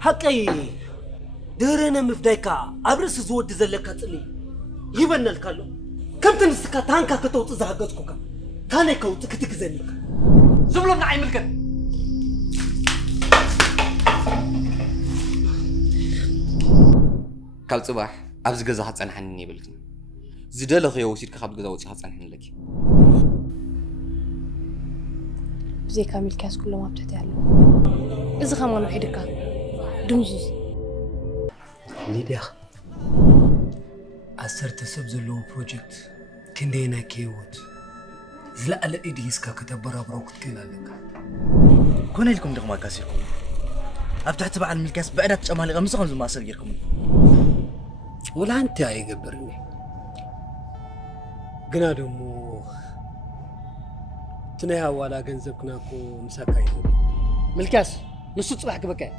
حقي درنا مفدايكا أبرس زود زلك تلي يبنى الكلو كم تنسكا تانكا كتوت زهقتكوكا تاني كوت كتكزنك زبلنا عين ملكت كل صباح أبز جزا حتى حنني بلكن زدل خيو وسير كخاب جزا وسير حتى حنن لك زي كامل كاس كله ما بتحتي عليه إذا خمان وحيدك دمزوز ليديا أسرت سبزلو بروجكت كندينا كيوت زلا على إيديسكا كتبرا بروكت كنا لك كون لكم دغما كاسيركم أفتح تبع الملكاس بعدت شمال غمسة خمس ما سريركم ولا أنت يا جبرني قنادمو تنها ولا جنزبكناكو مساكاي ملكاس نص صباحك بكاء